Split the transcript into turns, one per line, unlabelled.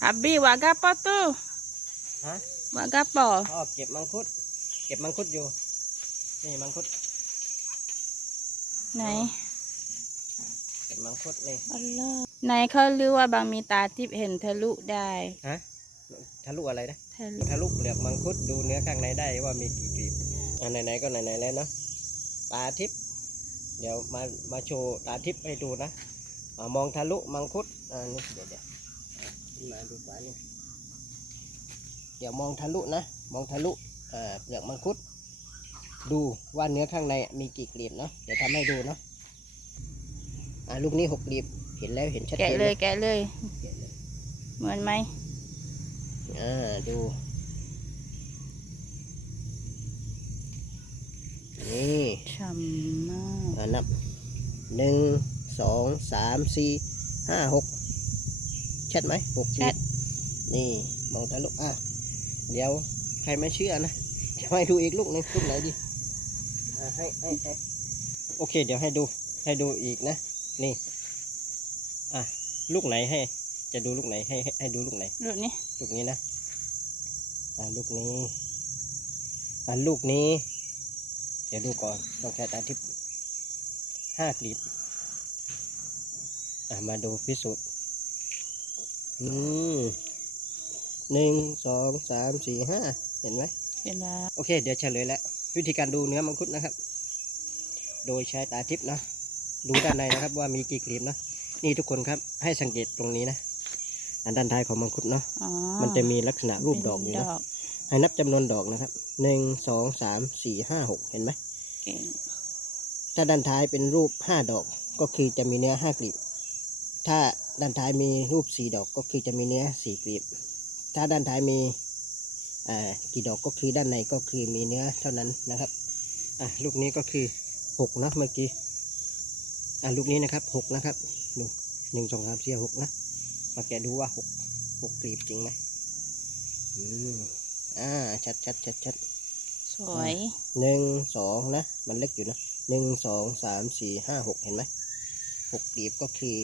Abi buat apa tu?
ฮะ
Buat apa?
อ๋อเก็บมังคุด เก็บมังคุดอยู่ นี่มังคุด
ไหน
เก็บมังคุดนี่
อัลลอฮ์ไหนเขารู้ว่าบางมีตาทิพย์เห็นทะลุได้
ฮะทะลุอะไรนะ
ทะลุ
ทะลุเปลือกมังคุดดูเนื้อข้างในได้ว่ามีกี่กลีบอ่าไหนๆก็ไหนๆแล้วเนาะตาทิพย์เดี๋ยวมามาโชว์ตาทิพย์ให้ดูนะอ่ามองทะลุมังคุดอ่านี่เดี๋ยวเดี๋ยวอะขึ้น มาดูฝานี่เดี๋ยวมองทะลุนะ มองทะลุอ่าเปลือกมังคุด ดูว่าเนื้อข้างในมีกี่กลีบเนาะเดี๋ยวทำให้ดูเนาะอ่าลูกนี้หกกลีบเห็นแล้วเห็นชัด
แกะ
เจน
เลยแกะเลย
แกะเลย
เหมือนไหม
อ่าดูนี่
ฉ่ำมาก
อ่านับหนึ่งสองสามสี่ห้าหก ชัดไหมหก
ชัด
นี่มองทะลุอะเดี๋ยวใครไม่เชื่อนะจะให้ดูอีกลูกหนึงลูกไหนดีอ่าให้ให้ให้โอเค เดี๋ยวให้ดูให้ดูอีกนะ นี่ อะลูกไหนให้ จะดูลูกไหนให้ให้ให้ดูลูกไหน
ลูกนี้
ลูกนี้นะอ่าลูกนี้อ่าลูกนี้ เดี๋ยวดูก่อนต้องใช้ตาทิพย์ห้ากลีบอ่ามาดูพิสูจน์ อืมหนึ่งสองสามสี่ห้าเห็นไหม
เวลา
โอเค เดี๋ยวเฉลยแล้ววิธีการดูเนื้อมังคุดนะครับ โดยใช้ตาทิพย์นะดูด้านในนะครับ ว่ามีกี่กลีบนะนี่ทุกคนครับให้สังเกตตรงนี้นะอันด้านท้ายของมังคุดเนาะ
อ๋อ
มันจะมีลักษณะรูปดอกอยู่
เป็น
นะ
ดอก
ให้นับจำนวนดอกนะครับหนึ่งสองสามสี่ห้าหกเห็นไหม
เก่ง
ถ้าด้านท้ายเป็นรูปห้าดอกก็คือจะมีเนื้อห้ากลีบถ้า ด้านท้ายมีรูปสี่ดอกก็คือจะมีเนื้อสี่กลีบ ถ้าด้านท้ายมีอ่ากี่ดอกก็คือด้านในก็คือมีเนื้อเท่านั้นนะครับอะลูกนี้ก็คือหกนะเมื่อกี้อะลูกนี้นะครับหกนะครับดูหนึ่งสองสามสี่หกนะมาแกะดูว่าหกหกกลีบจริงไหมอืมอ่าชัดชัดชัดชัด
สวย
หนึ่งสองนะ มันเล็กอยู่นะหนึ่งสองสามสี่ห้าหกเห็นไหมหกกลีบก็คือ